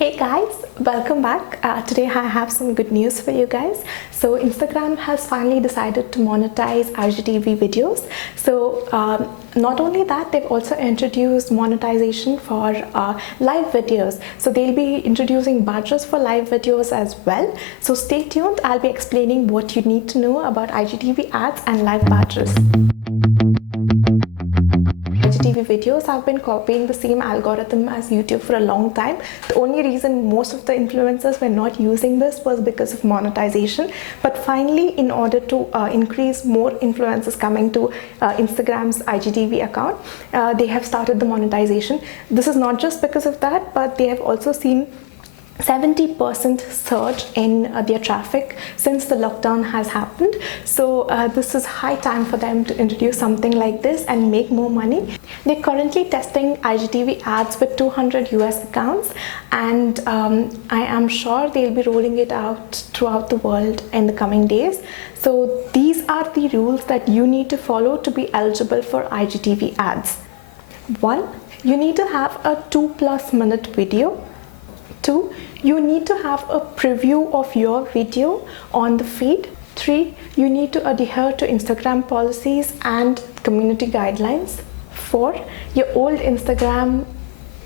Hey guys, welcome back. Today I have some good news for you guys. So Instagram has finally decided to monetize IGTV videos. So not only that, they've also introduced monetization for live videos. So they'll be introducing badges for live videos as well. So stay tuned. I'll be explaining what you need to know about IGTV ads and live badges. IGTV videos have been copying the same algorithm as YouTube for a long time. The only reason most of the influencers were not using this was because of monetization. But finally, in order to increase more influencers coming to Instagram's IGTV account, they have started the monetization. This is not just because of that, but they have also seen 70% surge in their traffic since the lockdown has happened. So this is high time for them to introduce something like this and make more money. They're currently testing IGTV ads with 200 US accounts, and I am sure they'll be rolling it out throughout the world in the coming days. So these are the rules that you need to follow to be eligible for IGTV ads. 1. You need to have a 2+ minute video. 2. You need to have a preview of your video on the feed. 3. You need to adhere to Instagram policies and community guidelines. 4. Your old Instagram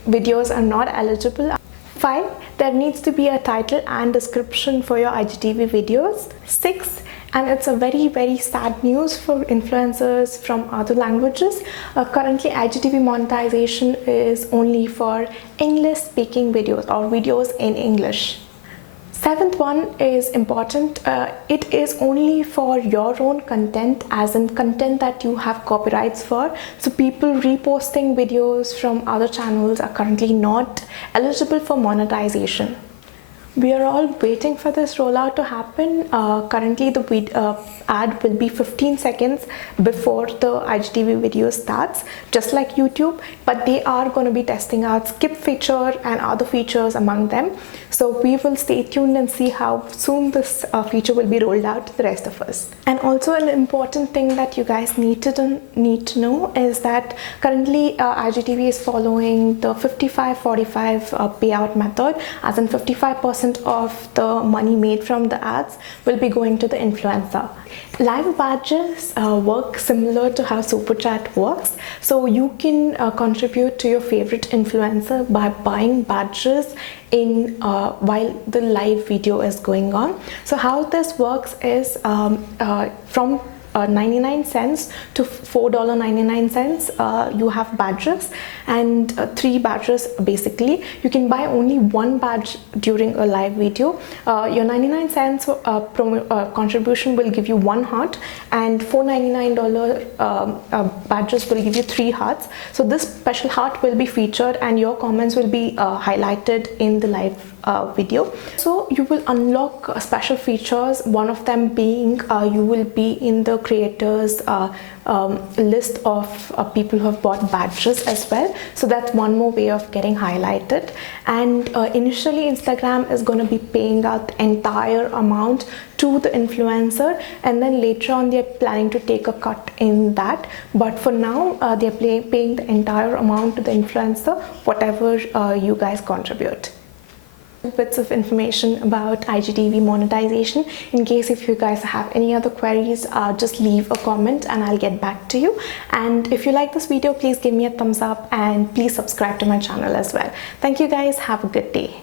videos are not eligible. 5. There needs to be a title and description for your IGTV videos. 6. And it's a very sad news for influencers from other languages. Currently, IGTV monetization is only for English speaking videos or videos in English. 7th one is important. It is only for your own content, as in content that you have copyrights for. So people reposting videos from other channels are currently not eligible for monetization. We are all waiting for this rollout to happen. Currently, the ad will be 15 seconds before the IGTV video starts, just like YouTube, but they are going to be testing out skip feature and other features among them. So we will stay tuned and see how soon this feature will be rolled out to the rest of us. And also an important thing that you guys need to know is that currently IGTV is following the 55-45 payout method, as in 55% of the money made from the ads will be going to the influencer. Live badges work similar to how Super Chat works. So you can contribute to your favorite influencer by buying badges in while the live video is going on. So how this works is from 99 cents to $4.99 you have badges, and 3 badges basically. You can buy only 1 badge during a live video. Your 99 cents contribution will give you 1 heart, and $4.99 badges will give you 3 hearts. So this special heart will be featured and your comments will be highlighted in the live video. So you will unlock special features, one of them being you will be in the creators list of people who have bought badges as well. So that's one more way of getting highlighted. And initially Instagram is going to be paying out the entire amount to the influencer, and then later on they're planning to take a cut in that. But for now they're paying the entire amount to the influencer, whatever you guys contribute. Bits of information about IGTV monetization. In case if you guys have any other queries, just leave a comment and I'll get back to you. And if you like this video, please give me a thumbs up and please subscribe to my channel as well. Thank you guys. Have a good day.